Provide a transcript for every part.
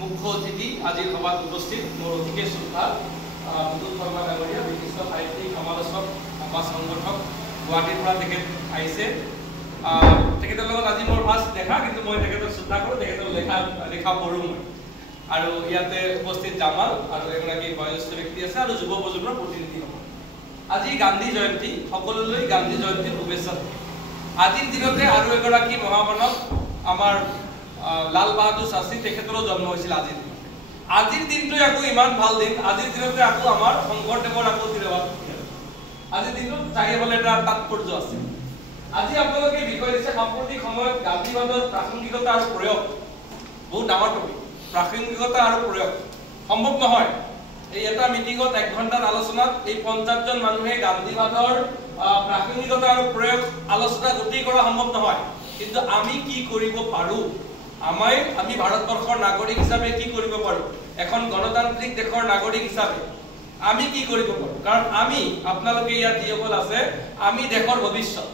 মুখ্য অতিথি আজিৰ সভাত উপস্থিত মোৰ অতিকে শ্ৰদ্ধাৰ মৃদুল শৰ্মা ডাঙৰীয়া বিশিষ্ট সাহিত্যিক সমালোচক সমাজ সংগঠক গুৱাহাটীৰ পৰা তেখেত আহিছে তেখেতৰ লগত আজি মোৰ ফাৰ্ষ্ট দেখা কিন্তু মই তেখেতক শ্ৰদ্ধা কৰোঁ তেখেতৰ লেখা পঢ়োঁ মই আৰু ইয়াতে উপস্থিত জামাল আৰু এগৰাকী বয়োজ্যেষ্ঠ ব্যক্তি আছে আৰু যুৱ প্ৰজন্মৰ প্ৰতিনিধি হ'ব আজি গান্ধী জয়ন্তী সকলোলৈ গান্ধী জয়ন্তীৰ শুভেচ্ছা আজিৰ দিনতে আৰু এগৰাকী মহামানৱ আমাৰ লাল বাহাদুৰ শাস্ত্ৰী তেখেতৰো জন্ম হৈছিল আজিৰ দিনতে আজিৰ দিনটো আকৌ ইমান ভাল দিন আজিৰ দিনতে আকৌ আমাৰ শংকৰদেৱৰ আকৌ তিৰবাদ আজিৰ দিনটো চাৰিফালে এটা তাৎপৰ্য আছে আজি আপোনালোকে বিষয় দিছে সাম্প্ৰতিক সময়ত গান্ধীবাদৰ প্ৰাসংগিকতা আৰু প্ৰয়োগ বহুত ডাঙৰ টপিক প্ৰাসংগিকতা আৰু প্ৰয়োগ সম্ভৱ নহয় এই এটা মিটিঙত 1 ঘণ্টাৰ আলোচনাত এই 50 জন মানুহে গান্ধীবাদৰ প্ৰাসংগিকতা আৰু প্ৰয়োগ আলোচনা গতি কৰা সম্ভৱ নহয় কিন্তু আমি কি কৰিব পাৰো আমি ভাৰতবৰ্ষৰ নাগৰিক হিচাপে কি কৰিব পাৰো এখন গণতান্ত্ৰিক দেশৰ নাগৰিক হিচাপে আমি কি কৰিব পাৰো কাৰণ আমি আপোনালোকে ইয়াত যিসকল আছে আমি দেশৰ ভৱিষ্যত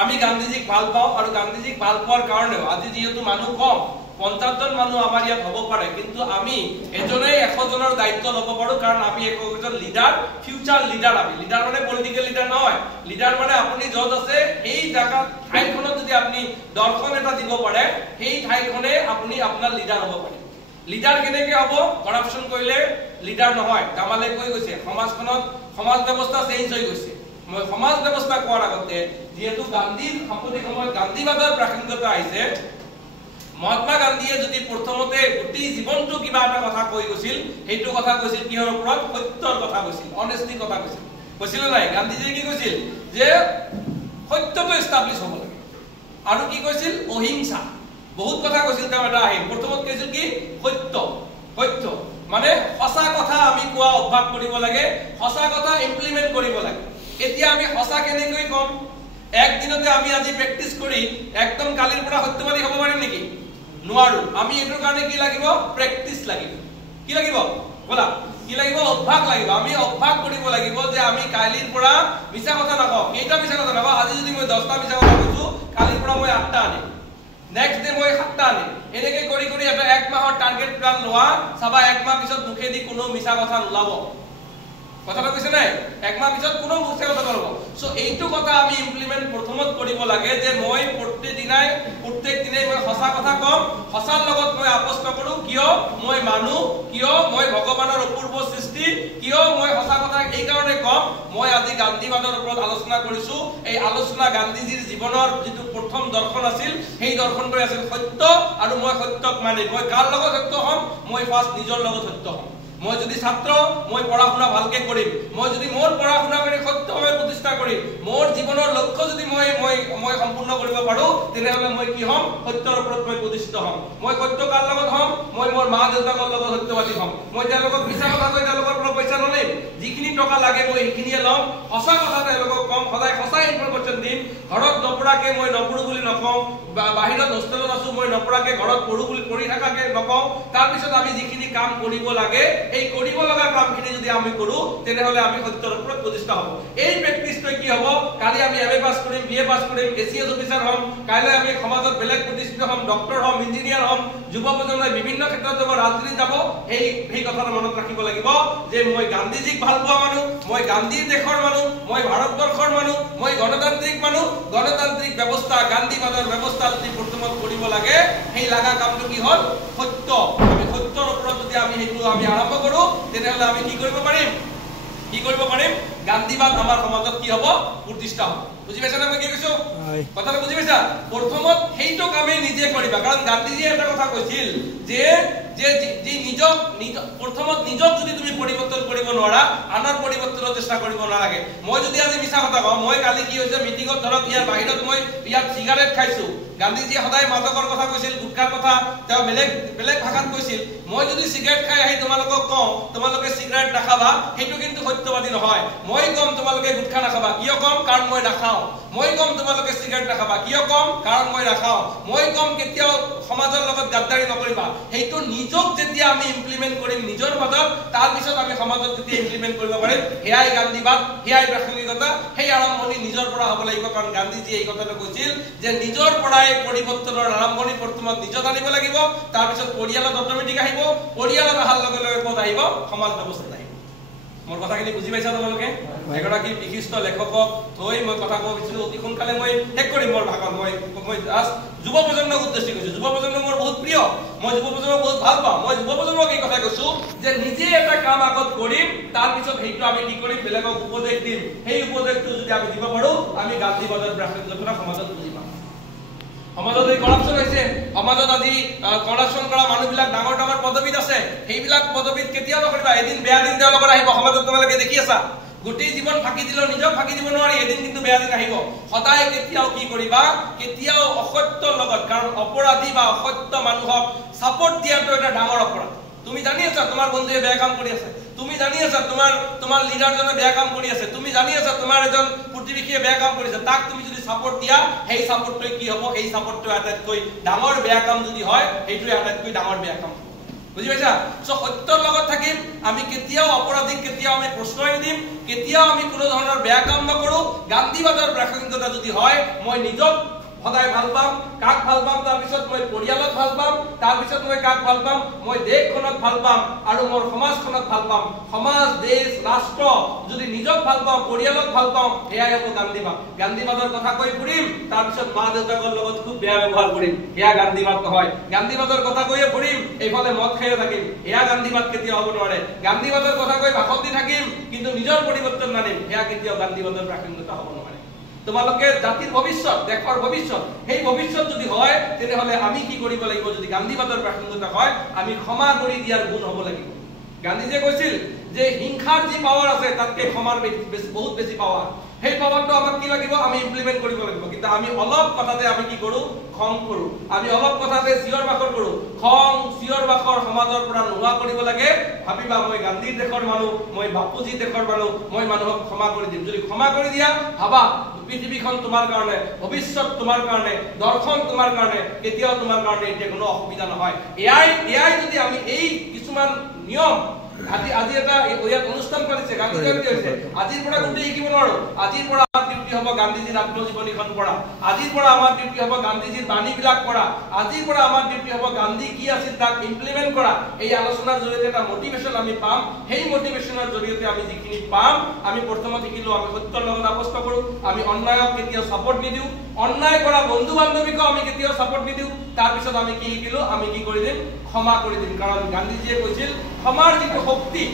আমি গান্ধীজীক ভাল পাওঁ আৰু গান্ধীজীক ভাল পোৱাৰ কাৰণে আজি যেহেতু মানুহ কম 50 জন মানুহ আমাৰ ইয়াত হ'ব পাৰে কিন্তু আমি এজনে 100 জনৰ দায়িত্ব ল'ব পাৰো কাৰণ আমি একজন লিডাৰ ফিউচাৰ লিডাৰ আমি লিডাৰ মানে পলিটিক্যাল লিডাৰ নহয় লিডাৰ মানে আপুনি যত আছে এই জায়গা ঠাইখনত যদি আপুনি দৰ্শন এটা দিব পাৰে সেই ঠাইখনে আপুনি আপোনাৰ লিডাৰ হ'ব পাৰে লিডাৰ কেনেকৈ হ'ব কৰাপচন কৰিলে লিডাৰ নহয় কামালে কৈ গৈছে সমাজখনত সমাজ ব্যৱস্থা চেঞ্জ হৈ গৈছে মই সমাজ ব্যৱস্থা কোৱাৰ আগতে যেহেতু গান্ধীৰ সাম্প্ৰতিক সময়ত গান্ধীবাদৰ প্ৰাসংগিকতা আহিছে মহাত্মা গান্ধীয়ে যদি প্ৰথমতে গোটেই জীৱনটো কিবা এটা কথা কৈ গৈছিল সেইটো কথা কৈছিল কিহৰ ওপৰত সত্যৰ কথা কৈছিল অনেষ্টি কথা কৈছিল নাই গান্ধীজীয়ে কি কৈছিল যে সত্যটো এষ্টাব্লিছ হ'ব লাগে আৰু কি কৈছিল অহিংসা বহুত কথা কৈছিল তেওঁ এটা আহি প্ৰথমত কৈছিল কি সত্য মানে সঁচা কথা আমি কোৱা অভ্যাস কৰিব লাগে সঁচা কথা ইমপ্লিমেন্ট কৰিব লাগে এতিয়া আমি সঁচা কেনেকৈ কম একদিনতে আমি আজি প্ৰেক্টিছ কৰি একদম কালিৰ পৰা সত্যবাদী হ'ব পাৰিম নেকি নোৱাৰো আমি এটোৰ কাৰণে কি লাগিব প্ৰেক্টিছ লাগিব কি লাগিব বলা কি লাগিব অভ্যাস লাগিব আমি অভ্যাস কৰিব লাগিব যে আমি কালিৰ পৰা মিছা কথা নকওঁ কেইটা মিছা কথা নকওঁ আজি যদি মই 10টা মিছা কথা কৈছো কালিৰ পৰা মই 8টা আনিম নেক্সট ডে মই 7টা আনিম এনেকৈ কৰি কৰি এটা 1 মাহৰ টাৰ্গেট প্লান লোৱা সবা 1 মাহ পিছত মুখেদি কোনো মিছা কথা নোলাব কথাটা কৈছে নাই 1 মাহ পিছত কোনো মিছা কথা নলাব সো এইটো কথা আমি ইমপ্লিমেন্ট প্ৰথমত কৰিব লাগে যে মই প্ৰত্যেক দিনাই মই সঁচা কথা কম সঁচাৰ লগত মই আপোচ নকৰো কিয় মই মানু কিয় মই ভগৱানৰ অপূৰ্ব সৃষ্টি কিয় মই সঁচা কথা এই কাৰণে কম মই আজি গান্ধীবাদৰ ওপৰত আলোচনা কৰিছো এই আলোচনা গান্ধীজীৰ জীৱনৰ যেটো প্ৰথম দৰ্শন আছিল সেই দৰ্শনটো আছিল সত্য আৰু মই সত্যক মানি মই কাৰ লগত সত্য হম মই ফাৰ্ষ্ট নিজৰ লগত সত্য হম মই যদি ছাত্ৰ মই পঢ়া শুনা ভালকে কৰিম মই যদি মোৰ পঢ়া শুনা কৰি সত্যভাৱে প্ৰতিষ্ঠা কৰিম মোৰ জীৱনৰ লক্ষ্য যদি মই সম্পূৰ্ণ কৰিব পাৰো তেনেহলে মই কি হম সত্যৰ ওপৰত মই প্ৰতিষ্ঠিত হম মই সত্য কাৰ লগত হম মই মোৰ মা দেউতাকৰ লগত সত্যবাদী হম মই তেওঁলোকক মিছা কথা কৈ তেওঁলোকৰ পৰা পইচা নলম যিখিনি টকা লাগে মই সেইখিনিয়ে ল'ম সঁচা কথা তেওঁলোকক কম সদায় সঁচা ইনফৰমেশ্যন দিম ঘৰত নপৰাকে মই নপঢ়ো বুলি নকওঁ বাহিৰত হোষ্টেলত আছো মই নপৰাকে ঘৰত পঢ়ো বুলি পঢ়ি থাকাকে নকওঁ তাৰ পিছত আমি যিখিনি কাম কৰিব লাগে এই কৰিব লগা কামখিনি যদি আমি কৰো তেনেহলে আমি সত্যৰ ওপৰত প্ৰতিষ্ঠা হ'ব এই প্ৰেক্টিছটো কি হ'ব কালি আমি এমএ পাস কৰিম বিএ পাস কৰিম এসিএস অফিচাৰ হ'ম কাইলৈ আমি সমাজত বেলেগ প্ৰতিষ্ঠিত হ'ম ডক্টৰ হ'ম ইঞ্জিনিয়াৰ হ'ম যুৱ প্ৰজন্মই বিভিন্ন ক্ষেত্ৰত যাব ৰাজনীতি যাব এই কথাটো মনত ৰাখিব লাগিব যে মই গান্ধীজীক ভাল পোৱা মানুহ মই গান্ধীৰ দেশৰ মানুহ মই ভাৰতবৰ্ষৰ মানুহ মই গণতান্ত্ৰিক মানুহ গণতান্ত্ৰিক ব্যৱস্থা গান্ধীবাদৰ ব্যৱস্থা যদি প্ৰথমত কৰিব লাগে সেই লাগা কামটো কি হ'ল সত্য আমি সত্যৰ ওপৰত যদি আমি সেইটো আমি আৰম্ভ কৰো তেনেহলে আমি কি কৰিব পাৰিম গান্ধীবাদ আমাৰ সমাজত কি হ'ব প্ৰতিষ্ঠা হ'ব বুজি পাইছা না মই কি কৈছো কথাটো বুজি পাইছা প্ৰথমত সেইটো কামে নিজে কৰিবা কাৰণ গান্ধীজীয়ে এটা কথা কৈছিল যে নিজক প্ৰথমত নিজক যদি তুমি পৰিৱৰ্তন কৰিব নোৱাৰা আনৰ পৰিৱৰ্তনৰ চেষ্টা কৰিব নালাগে মই যদি আজি মিছা কথা কওঁ মই কালি কি হৈছে মিটিঙত ধৰক ইয়াৰ বাহিৰত মই ইয়াত সিগাৰেট খাইছো গান্ধীজীয়ে সদায় মাদকৰ কথা কৈছিল গুটখাৰ কথা তেওঁ বেলেগ ভাষাত কৈছিল মই যদি সিগাৰেট খাই আহি তোমালোকক কওঁ তোমালোকে সিগাৰেট নাখাবা সেইটো কিন্তু সত্যবাদী নহয় মই কম তোমালোকে গুটখা নাখাবা কিয় কম কাৰণ মই নাখাওঁ মই কম তোমালোকে সিগাৰেট নাখাবা কিয় কম কাৰণ মই নাখাওঁ মই কম কেতিয়াও সমাজৰ লগত গাদ্দাৰি নকৰিবা হেইটো নিজক যেতিয়া আমি ইমপ্লিমেন্ট কৰিম নিজৰ মাজত তাৰ পিছত আমি সমাজত যেতিয়া ইমপ্লিমেন্ট কৰিব পাৰিম হেয়াই গান্ধীবাদ হেয়াই প্ৰাসংগিকতা হেই আৰম্ভণি নিজৰ পৰা হ'ব লাগিব কাৰণ গান্ধীজী এই কথাটো কৈছিল যে নিজৰ পৰাই পৰিৱৰ্তনৰ আৰম্ভণি প্ৰথমত নিজত আনিব লাগিব তাৰ পিছত পৰিয়ালত অট'মেটিক আহিব পৰিয়ালত অহাৰ লগে লগে ক'ত আহিব সমাজ ব্যৱস্থাত আহিব মোৰ কথাখিনি বুজি পাইছা তোমালোকে এগৰাকী বিশিষ্ট লেখকক থৈ মই কথা ক'ব বিচাৰিছোঁ অতি সোনকালে মই শেষ কৰিম মোৰ ভাষণ মই যুৱ প্ৰজন্মক উদ্দেশ্যি কৈছোঁ যুৱ প্ৰজন্ম মোৰ বহুত প্ৰিয় মই যুৱ প্ৰজন্মক বহুত ভাল পাওঁ মই যুৱ প্ৰজন্মক এই কথা কৈছোঁ যে নিজে এটা কাম আগত কৰিম তাৰ পিছত সেইটো আমি কি কৰিম বেলেগক উপদেশ দিম সেই উপদেশটো যদি আমি দিব পাৰোঁ আমি গান্ধীবাদৰ প্ৰাসংগিকতা সমাজত বুজি পাম সমাজত এই কৰাপচন হৈছে সমাজত আজি কৰাপচন কৰা মানুহবিলাক ডাঙৰ ডাঙৰ পদবীত আছে সেইবিলাক পদবীত কেতিয়াও নকৰিবা এদিন বেয়া দিন তেওঁলোকৰ আহিব সমাজত তোমালোকে দেখি আছা গোটেই জীৱন ফাঁকি দিলেও নিজক ফাঁকি দিব নোৱাৰি এদিন কিন্তু বেয়া দিন আহিব সদায় কেতিয়াও কি কৰিবা কেতিয়াও অসত্যৰ লগত কাৰণ অপৰাধী বা অসত্য মানুহক সাপোৰ্ট দিয়াটো এটা ডাঙৰ অপৰাধ তুমি জানি আছা তোমাৰ বন্ধুৱে বেয়া কাম কৰি আছে তুমি জানি আছা তোমাৰ লিডাৰজনে বেয়া কাম কৰি আছে তুমি জানি আছা তোমাৰ এজন প্ৰতিবেশীয়ে বেয়া কাম কৰিছে তাক তুমি যদি সাপোৰ্ট দিয়া সেই সাপোৰ্টটো কি হ'ব এই সাপোৰ্টটো আটাইতকৈ ডাঙৰ বেয়া কাম যদি হয় এইটোৱে আটাইতকৈ ডাঙৰ বেয়া কাম বুজি পাইছা সো সত্যৰ লগত থাকিম আমি কেতিয়াও অপৰাধীক কেতিয়াও আমি প্ৰশ্ৰয় নিদিম কেতিয়াও আমি কোনো ধৰণৰ বেয়া কাম নকৰো গান্ধীবাদৰ প্ৰাসংগিকতা যদি হয় মই নিজক সদায় ভাল পাম কাক ভাল পাম তাৰ পিছত মই পৰিয়ালক ভাল পাম তাৰ পিছত মই কাক ভাল পাম মই দেশখনক ভাল পাম আৰু মোৰ সমাজখনক ভাল পাম সমাজ দেশ ৰাষ্ট্ৰ যদি নিজক ভাল পাওঁ পৰিয়ালক ভাল পাওঁ এয়াই হ'ব গান্ধীবাদ গান্ধীবাদৰ কথা কৈ ফুৰিম তাৰ পিছত মা দেউতাকৰ লগত খুব বেয়া ব্যৱহাৰ কৰিম এয়া গান্ধীবাদ নহয় গান্ধীবাদৰ কথা কৈয়ে ফুৰিম এইফালে মদ খাই থাকিম এয়া গান্ধীবাদ কেতিয়াও হ'ব নোৱাৰে গান্ধীবাদৰ কথা কৈ ভাষণ দি থাকিম কিন্তু নিজৰ পৰিৱৰ্তন নানিম এয়া কেতিয়াও গান্ধীবাদৰ প্ৰাসংগিকতা হ'ব নোৱাৰে তোমালোকে জাতিৰ ভৱিষ্যত দেশৰ ভৱিষ্যত সেই ভৱিষ্যত যদি হয় তেনেহলে আমি কি কৰিব লাগিব যদি গান্ধীবাদৰ প্ৰাসংগিকতা হয় আমি ক্ষমা কৰি দিয়াৰ গুণ হ'ব লাগিব গান্ধীজীয়ে কৈছিল যে হিংসাৰ যি পাৱাৰ আছে তাতকৈ ক্ষমাৰ বহুত বেছি পাৱাৰ সেই পাৱাৰটো আমাক কি লাগিব আমি ইমপ্লিমেন্ট কৰিব লাগিব কিন্তু আমি অলপ কথাতে আমি কি কৰো খং কৰো আমি অলপ কথাতে চিঞৰ বাখৰ কৰো খং চিঞৰ বাখৰ সমাজৰ পৰা নোহোৱা কৰিব লাগে ভাবিবা মই গান্ধীৰ দেশৰ মানুহ মই বাপুজী দেশৰ মানুহ মই মানুহক ক্ষমা কৰি দিম যদি ক্ষমা কৰি দিয়া ভাবা পৃথিৱীখন তোমাৰ কাৰণে ভৱিষ্যত তোমাৰ কাৰণে দৰ্শন তোমাৰ কাৰণে কেতিয়াও তোমাৰ কাৰণে এতিয়া কোনো অসুবিধা নহয় এয়াই যদি আমি এই কিছুমান নিয়ম আজি এটা ইয়াত অনুষ্ঠান পাতিছে গান্ধী জয়ন্তী হৈছে আজিৰ পৰা গোটেই শিকিব নোৱাৰো আজিৰ পৰা আমাৰ ডিউটি হ'ব গান্ধীজীৰ আত্মজীৱনীখন পঢ়া আজিৰ পৰা আমাৰ ডিউটি হ'ব গান্ধীজীৰ বাণীবিলাক পঢ়া আজিৰ পৰা আমাৰ ডিউটি হ'ব গান্ধী কি আছিল তাক ইমপ্লিমেন্ট কৰা এই আলোচনাৰ জৰিয়তে এটা মটিভেশ্যন আমি পাম সেই মটিভেশ্যনৰ জৰিয়তে আমি যিখিনি পাম আমি প্ৰথমত শিকিলো আমি সত্যৰ লগত আপোচ কৰো আমি অন্যায়ক কেতিয়াও সাপোৰ্ট নিদিও অন্যায় কৰা বন্ধু বান্ধৱীকো আমি কেতিয়াও সাপোৰ্ট নিদিও তাৰ পিছত আমি কি শিকিলো আমি কি কৰি দিম ক্ষমা কৰি দিম কাৰণ গান্ধীজীয়ে কৈছিল ক্ষমাৰ যিটো শক্তি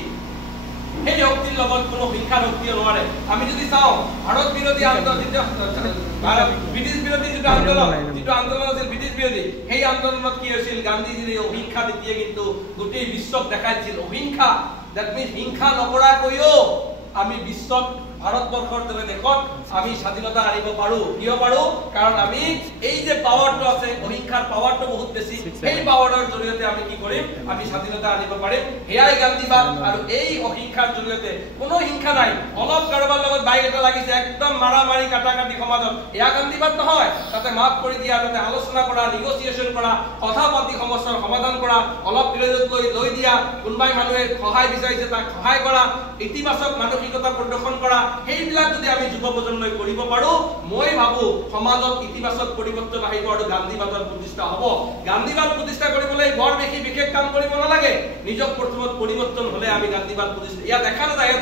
সেই শক্তিৰ লগত কোনো হিংসাৰ শক্তিও নোৱাৰে আমি যদি চাওঁ ভাৰত বিৰোধী আন্দোলন ব্ৰিটিছ বিৰোধী যিটো আন্দোলন আছিল ব্ৰিটিছ বিৰোধী সেই আন্দোলনত কি হৈছিল গান্ধীজীৰ এই অহিংসা নীতিয়ে কিন্তু গোটেই বিশ্বক দেখাইছিল অহিংসা দ্যাট মিন্স হিংসা নকৰাকৈও আমি বিশ্বত ভাৰতবৰ্ষৰ দৰে দেশত আমি স্বাধীনতা আনিব পাৰো কিয় পাৰো কাৰণ আমি এই যে পাৱাৰটো আছে অহিংসাৰ পাৱাৰটো বহুত বেছি সেই পাৱাৰৰ জৰিয়তে আমি কি কৰিম আমি স্বাধীনতা আনিব পাৰিম হেয়াই গান্ধীবাদ আৰু এই অহিংসাৰ জৰিয়তে কোনো হিংসা নাই অলপ কাৰোবাৰ লগত বাইক এটা লাগিছে একদম মাৰামাৰি কাটাকাটি সমাজত এয়া গান্ধীবাদ নহয় তাতে মাফ কৰি দিয়া তাতে আলোচনা কৰা নিগোচিয়েশ্যন কৰা কথা পাতি সমস্যাৰ সমাধান কৰা অলপ বিৰোধত লৈ দিয়া কোনোবাই মানুহে সহায় বিচাৰিছে তাক সহায় কৰা ইতিবাচক মানসিকতা প্ৰদৰ্শন কৰা সেইবিলাক যদি আমি যুৱ প্ৰজন্মই কৰিব পাৰো মই ভাবো সমাজত ইতিবাচক পৰিৱৰ্তন আহিব আৰু গান্ধীবাদৰ প্ৰতিষ্ঠা হ'ব গান্ধীবাদ প্ৰতিষ্ঠা কৰিবলৈ বৰ বেছি বিশেষ কাম কৰিব নালাগে নিজক প্ৰথমত পৰিৱৰ্তন হলে আমি গান্ধীবাদ প্ৰতিষ্ঠা ইয়া দেখা নাযায়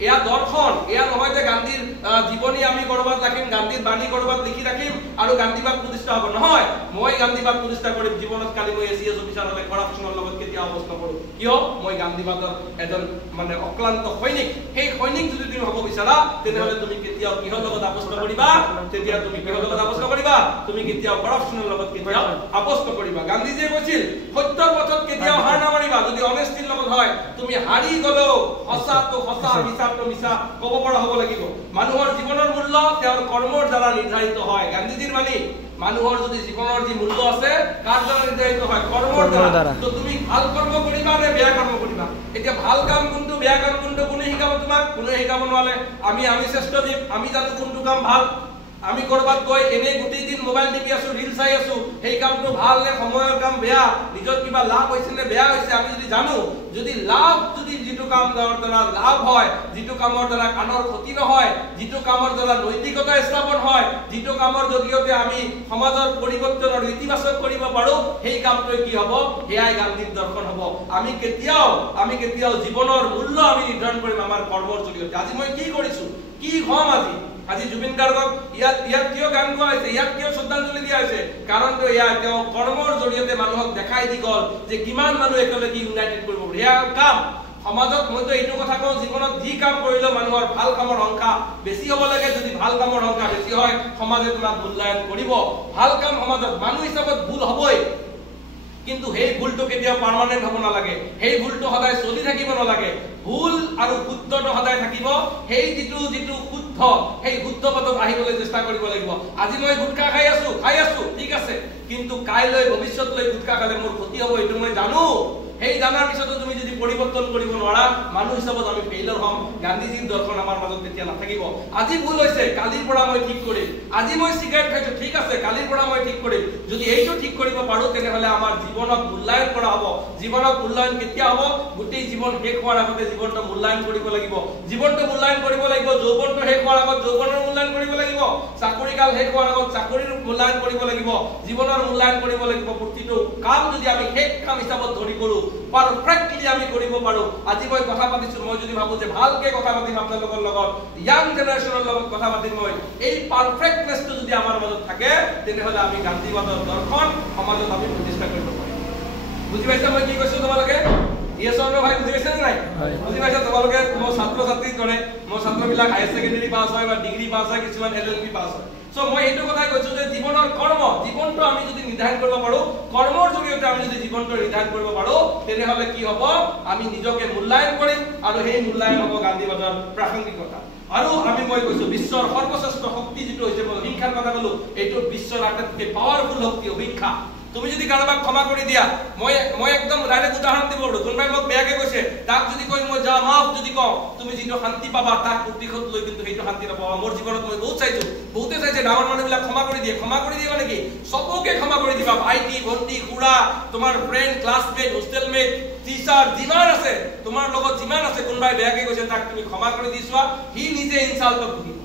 এয়া দৰ্শন এয়া নহয় যে গান্ধীৰ জীৱনী আমি কৰবাত ৰাখিম গান্ধীৰ বাণী কৰবাত লিখি ৰাখিম আৰু গান্ধীবাদ প্ৰতিষ্ঠা হ'ব নহয় মই গান্ধীবাদ প্ৰতিষ্ঠা কৰিম জীৱনত কালি মই এছিএছ অফিচাৰ হলে কৰাপচনৰ লগত কেতিয়া অৱস্থা কৰোঁ কিয় মই গান্ধীবাদৰ এজন মানে অক্লান্ত সৈনিক সেই সৈনিক যদি তুমি হ'ব বিচাৰা তেনেহলে তুমি কেতিয়াও কিহৰ লগত আপোচ নকৰিবা তেতিয়া তুমি কিহৰ লগত আপোচ নকৰিবা তুমি কেতিয়াও কৰাপচনৰ লগত কেতিয়াও আপোচ নকৰিবা গান্ধীজীয়ে কৈছিল সত্যৰ পথত কেতিয়াও হাৰ নামাৰিবা যদি অনেষ্টিৰ লগত হয় তুমি হাৰি গলেও সঁচাটো সঁচা মিছাটো মিছা ক'ব পৰা হ'ব লাগিব মানুহৰ জীৱনৰ মূল্য তেওঁৰ কৰ্মৰ দ্বাৰা নিৰ্ধাৰিত হয় গান্ধীজীৰ বাণী মানুহৰ যদি জীৱনৰ যি মূল্য আছে কাৰ দ্বাৰা নিৰ্ধাৰিত হয় কৰ্মৰ দ্বাৰা তো তুমি ভাল কৰ্ম কৰিবা নে বেয়া কৰ্ম কৰিবা এতিয়া ভাল কাম কোনটো বেয়া কাম কোনটো কোনে শিকাব তোমাক কোনে শিকাব নোৱাৰে আমি শ্ৰেষ্ঠ জীৱ আমি জানো কোনটো কাম ভাল আমি কৰবাত গৈ এনে গোটেই দিন মোবাইল টিপি আছো, ৰিল চাই আছো, সেই কামটো ভাল নে সময়ৰ কাম বেয়া, নিজৰ কিবা লাভ হৈছে নে বেয়া হৈছে, আমি যদি জানো, যদি লাভ যদি যিটো কাম দ্বাৰা লাভ হয়, যিটো কামৰ দ্বাৰা কাণৰ ক্ষতি নহয়, যিটো কামৰ দ্বাৰা নৈতিকতা স্থাপন হয়, যিটো কামৰ জৰিয়তে আমি সমাজৰ পৰিৱৰ্তনৰ ইতিবাচক কৰিব পাৰো, সেই কামটোৱে কি হ'ব, সেয়াই গান্ধীৰ দৰ্শন হ'ব। আমি কেতিয়াও জীৱনৰ মূল্য আমি নিৰ্ধাৰণ কৰিম আমাৰ কৰ্মৰ জৰিয়তে। আজি মই কি কৰিছো, কি হম, আজি জুবিন গাৰ্গক ইয়াত কিয় গান গোৱা হৈছে, ইয়াত কিয় শ্ৰদ্ধাঞ্জলি দিয়া হৈছে, কাৰণটো এয়া তেওঁ কৰ্মৰ জৰিয়তে মানুহক দেখাই দি গ'ল যে কিমান মানুহ একেলগে ইউনাইটেড কৰিব পাৰে। এয়া কাম সমাজত, মইতো এইটো কথা কওঁ, জীৱনত যি কাম কৰিলেও মানুহৰ ভাল কামৰ সংখ্যা বেছি হ'ব লাগে। যদি ভাল কামৰ সংখ্যা বেছি হয়, সমাজে তোমাক মূল্যায়ন কৰিব। ভাল কাম সমাজত মানুহ হিচাপত ভুল হ'বই, কিন্তু সেই ভুলটো কেতিয়াও পাৰ্মানেন্ট হ'ব নালাগে, সেই ভুলটো সদায় চলি থাকিব নালাগে। ভুল আৰু শুদ্ধটো সদায় থাকিব। সেই যিটো শুদ্ধ, সেই শুদ্ধ পথত আহিবলৈ চেষ্টা কৰিব লাগিব। আজি মই গুটখা খাই আছো ঠিক আছে, কিন্তু কাইলৈ ভৱিষ্যতলৈ গুটখা খালে মোৰ ক্ষতি হ'ব, এইটো মই জানো। সেই জানাৰ পিছতো তুমি যদি পৰিৱৰ্তন কৰিব নোৱাৰা, মানুহ হিচাপত আমি ফেইলৰ হ'ম। গান্ধীজীৰ দৰ্শন আমাৰ মাজত তেতিয়া নাথাকিব। আজি ভুল হৈছে, কালিৰ পৰা মই ঠিক কৰিম। আজি মই চিগাৰেট খাইছো, ঠিক আছে, কালিৰ পৰা মই ঠিক কৰিম। যদি এইটো ঠিক কৰিব পাৰো, তেনেহলে আমাৰ জীৱনক মূল্যায়ন কৰা হ'ব। জীৱনক মূল্যায়ন কেতিয়া হ'ব? গোটেই জীৱন শেষ হোৱাৰ আগতে জীৱনটো মূল্যায়ন কৰিব লাগিব। জীৱনটো মূল্যায়ন কৰিব লাগিব। যৌৱনটো শেষ হোৱাৰ আগত যৌৱনৰ মূল্যায়ন কৰিব লাগিব। চাকৰি কাল শেষ হোৱাৰ আগত চাকৰিৰ মূল্যায়ন কৰিব লাগিব। জীৱনৰ মূল্যায়ন কৰিব লাগিব। প্ৰতিটো কাম যদি আমি শেষ কাম হিচাপত ধৰি কৰো, পাৰফেক্টলি আমি কৰিব পাৰো। আজি মই কথা পাতিছো, মই যদি ভাবো যে ভালকে কথা পাতিম আপোনালোকৰ লগত, ইয়াং জেনাৰেশ্যনৰ লগত কথা পাতিম, মই এই পাৰফেক্টনেছটো যদি আমাৰ মাজত থাকে, তেনেহলে আমি গান্ধীবাদৰ দৰ্শন সমাজত আমি প্ৰতিষ্ঠা কৰিব পাৰিম। বুজি পাইছা মই কি কৈছো তোমালোকে? ভাই বুজি পাইছা নাই? বুজি পাইছা তোমালোকে? মোৰ ছাত্ৰ ছাত্ৰীৰ দৰে মোৰ ছাত্ৰবিলাক হায়াৰ ছেকেণ্ডাৰী পাছ হয় বা ডিগ্ৰী পাছ হয়, কিছুমান LLB পাছ হয়। সো মই এইটো কথাই কৈছো যে জীৱনৰ কৰ্ম, জীৱনটো আমি যদি নিৰ্ধাৰণ কৰিব পাৰো, কৰ্মৰ জৰিয়তে আমি যদি জীৱনটো নিৰ্ধাৰণ কৰিব পাৰো, তেনেহলে কি হ'ব? আমি নিজকে মূল্যায়ন কৰিম, আৰু সেই মূল্যায়ন হ'ব গান্ধীবাদৰ প্ৰাসংগিকতা। আৰু মই কৈছো বিশ্বৰ সৰ্বশ্ৰেষ্ঠ শক্তি যিটো হৈছে, মই হিংসাৰ কথা কলো, এইটো বিশ্বৰ আটাইতকৈ পাৱাৰফুল শক্তি হিংসা। তুমি যদি কাৰোবাক ক্ষমা কৰি দিয়া, মই একদম ডাইৰেক্ট উদাহৰণ দিব পাৰো। কোনোবাই মোক বেয়াকে কৈছে, তাক যদি কয় মই যা মাফ যদি কওঁ, তুমি যিটো শান্তি পাবা তাক প্ৰতিশোধ লৈ কিন্তু সেইটো শান্তি নাপাবা। মোৰ জীৱনত মই বহুতে চাইছে ডাঙৰ মানুহবিলাক ক্ষমা কৰি দিয়ে মানে কি? চবকে ক্ষমা কৰি দিবা। ভাইটি, ভণ্টি, খুৰা, তোমাৰ ফ্ৰেণ্ড, ক্লাছমেট, হোষ্টেলমেট, টিচাৰ, যিমান আছে তোমাৰ লগত যিমান আছে, কোনোবাই বেয়াকে কৈছে তাক তুমি ক্ষমা কৰি দি চোৱা, সি নিজে ইনচাল্টত ভুগিব।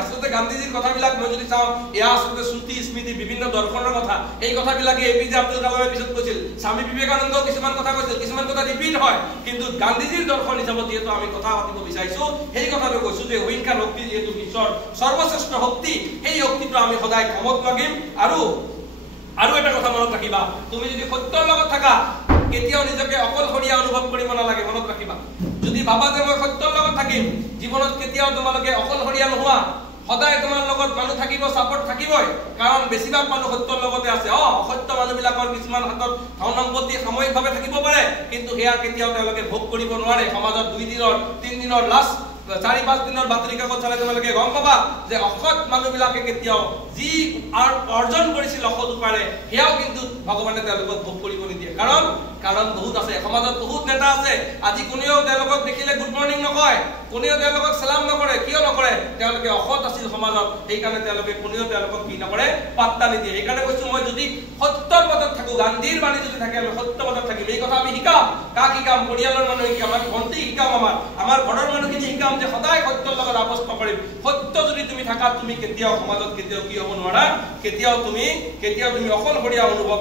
আচলতে গান্ধীজীৰ কথাবিলাক মই যদি চাওঁ, এয়া আচলতে শ্ৰুতি স্মৃতি বিভিন্ন দৰ্শনৰ কথা। এই কথাবিলাকে APJ আব্দুল কালামে পিছত কৈছিল, স্বামী বিবেকানন্দও কিছুমান কথা কৈছিল, কিছুমান কথা ৰিপিট হয়, কিন্তু গান্ধীজীৰ দৰ্শন হিচাপত যিহেতু আমি কথা পাতিব বিচাৰিছো, সেই কথাটো কৈছো যে অহিংসাৰ শক্তি যিহেতু বিশ্বৰ সৰ্বশ্ৰেষ্ঠ শক্তি, সেই শক্তিটো আমি সদায় কামত লাগিম। আৰু এটা কথা মনত ৰাখিবা, তুমি যদি সত্যৰ লগত থাকা, কেতিয়াও নিজকে অকলশৰীয়া অনুভৱ কৰিব নালাগে। মনত ৰাখিবা, যদি ভাবা যে মই সত্যৰ লগত থাকিম, জীৱনত কেতিয়াও তোমালোকে অকলশৰীয়া নোহোৱা। সদায় তোমাৰ লগত মানুহ থাকিব, সাপোৰ্ট থাকিবই, কাৰণ বেছিভাগ মানুহ সত্যৰ লগতে আছে। অসত্য মানুহবিলাকৰ কিছুমান হাতত ধন সম্পত্তি সাময়িকভাৱে থাকিব পাৰে, কিন্তু সেয়া কেতিয়াও তেওঁলোকে ভোগ কৰিব নোৱাৰে। সমাজত 2 দিনৰ 3 দিনৰ লাষ্ট 4-5 দিনৰ বাতৰি কাকত চালে তোমালোকে গম পাবা যে অসৎ মানুহবিলাকে কেতিয়াও যি অৰ্জন কৰিছিল অসৎ উপায়েৰে, সেয়াও কিন্তু ভগৱানে তেওঁলোকক ভোগ কৰিব নিদিয়ে। কাৰণ বহুত আছে সমাজত, বহুত নেতা আছে, আজি কোনেও তেওঁলোকক দেখিলে গুড মৰ্ণিং নকয়, কোনেও তেওঁলোকক সালাম নকৰে। কিয় নকৰে? তেওঁলোকে অসৎ আছিল সমাজত, সেইকাৰণে তেওঁলোকে কোনেও তেওঁলোকক কি নকৰে, পাত্তা নিদিয়ে। সেইকাৰণে কৈছো, মই যদি সত্যৰ পথত থাকো, গান্ধীৰ বাণী যদি থাকে, আমি সত্য পথত থাকিম। এই কথা আমি শিকাম। কাক শিকাম? পৰিয়ালৰ মানুহ শিকাম, আমি ভণ্টি শিকাম, আমাৰ ঘৰৰ মানুহখিনি শিকাম যে সদায় সত্যৰ লগত আপোচ নকৰিম। সত্য যদি তুমি থাকা, তুমি কেতিয়াও সমাজত কেতিয়াও কি হ'ব নোৱাৰা, কেতিয়াও তুমি অকলশৰীয়া অনুভৱ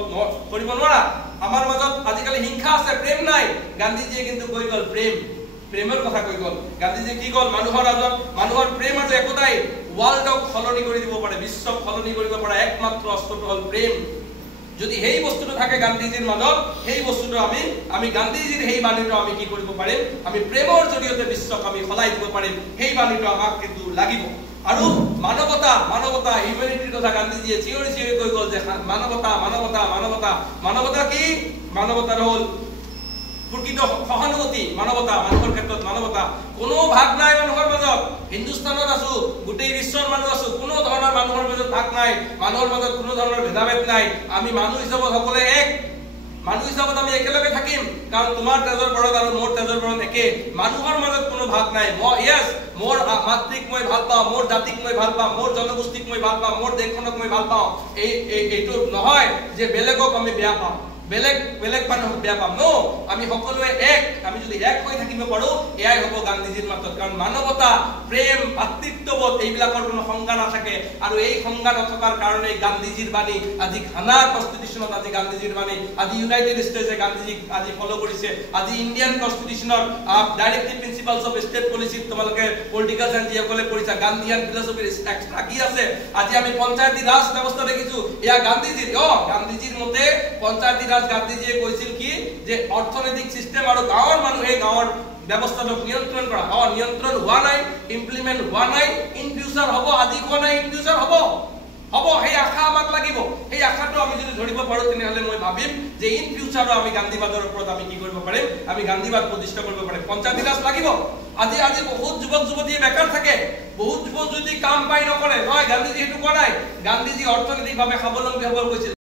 কৰিব নোৱাৰা। আমাৰ মাজত আজিকালি হিংসা আছে, প্ৰেম নাই। গান্ধীজীয়ে কিন্তু কৈ গ'ল প্ৰেমৰ কথা কৈ গ'ল। গান্ধীজীয়ে কি গ'ল? মানুহৰ প্ৰেম আৰু একতাই ৱৰ্ল্ডক সলনি কৰি দিব পাৰে, বিশ্বক সলনি কৰিব পাৰে একমাত্ৰ অস্ত্ৰটো হ'ল প্ৰেম। যদি সেই বস্তুটো থাকে গান্ধীজীৰ মাজত, সেই বস্তুটো আমি গান্ধীজীৰ সেই বাণীটো আমি কি কৰিব পাৰিম? আমি প্ৰেমৰ জৰিয়তে বিশ্বক আমি সলাই দিব পাৰিম। সেই বাণীটো আমাক কিন্তু লাগিব। আৰু মানৱতা হিউমেনিটিৰ কথা গান্ধীজীয়ে চিঞৰি কৈ গ'ল যে মানৱতা কি? মানৱতাৰ হ'ল প্ৰকৃত সহানুভূতি। মানুহৰ ক্ষেত্ৰত মানৱতা। কোনো ভাগ নাই মানুহৰ মাজত। হিন্দুস্তানত আছো, গোটেই বিশ্বৰ মানুহ আছো, কোনো ধৰণৰ মানুহৰ মাজত ভাগ নাই, মানুহৰ মাজত কোনো ধৰণৰ ভেদাভেদ নাই। আমি মানুহ হিচাপত সকলোৱে এক, মানুহ হিচাপত আমি একেলগে থাকিম। কাৰণ তোমাৰ তেজৰ বৰণ আৰু মোৰ তেজৰ বৰণ একে মানুহৰ মাজত কোনো ভাগ নাই ইয়েস মোৰ মাতৃক মই ভাল পাওঁ মোৰ জাতিক মই ভাল পাওঁ মোৰ জনগোষ্ঠীক মই ভাল পাওঁ মোৰ দেশখনক মই ভাল পাওঁ এইটো নহয় যে বেলেগক আমি বেয়া পাওঁ বেলেগ মানুহক বেয়া পাম নো আমি সকলোৱে এক আমি যদি এক হৈ থাকিব পাৰো এয়াই হ'ব গান্ধীজীৰ মাতত কাৰণ মানৱতা প্ৰেম ভাতৃত্ববোধ এইবিলাকৰ কোনো সংজ্ঞা নাথাকে আৰু এই সংজ্ঞা নথকাৰ কাৰণে গান্ধীজীৰ বাণী আজি ঘানা কনষ্টিটিউচনত আজি গান্ধীজীৰ বাণী আজি ইউনাইটেড ষ্টেটছে গান্ধীজীক আজি ফলো কৰিছে আজি ইণ্ডিয়ান কনষ্টিটিউচনৰ directive principles of state policy তোমালোকে পলিটিকেল সায়েন্স যিসকলে পঢ়িছা গান্ধীয়ান ফিলসফিৰ এক্সট্ৰা কি আছে আজি আমি পঞ্চায়তী ৰাজ ব্যৱস্থা দেখিছো এয়া গান্ধীজীৰ গান্ধীজীৰ মতে পঞ্চায়তী গান্ধীজীয়ে কৈছিল কি যে অৰ্থনৈতিক সিস্টেম আৰু গাঁৱৰ মানুহে গাঁৱৰ ব্যৱস্থাটোক নিয়ন্ত্ৰণ কৰা নিয়ন্ত্ৰণ হোৱা নাই ইমপ্লিমেন্ট হোৱা নাই ইন ফিউচাৰ হ'ব আজি হোৱা নাই ইন ফিউচাৰ হ'ব সেই আশা আমাক লাগিব সেই আশাটো আমি যদি ধৰিব পাৰো তেনেহলে মই ভাবিম যে ইন ফিউচাৰো আমি গান্ধীবাদৰ ওপৰত আমি কি কৰিব পাৰিম আমি গান্ধীবাদ প্ৰতিষ্ঠা কৰিব পাৰিম পঞ্চায়তী ৰাজ লাগিব আজি বহুত যুৱক যুৱতীয়ে বেকাৰ থাকে বহুত যুৱক যদি কাম পাই নকৰে নহয় গান্ধীজী সেইটো কৰা নাই গান্ধীজী অৰ্থনৈতিকভাৱে স্বাৱলম্বী হ'ব কৈছিল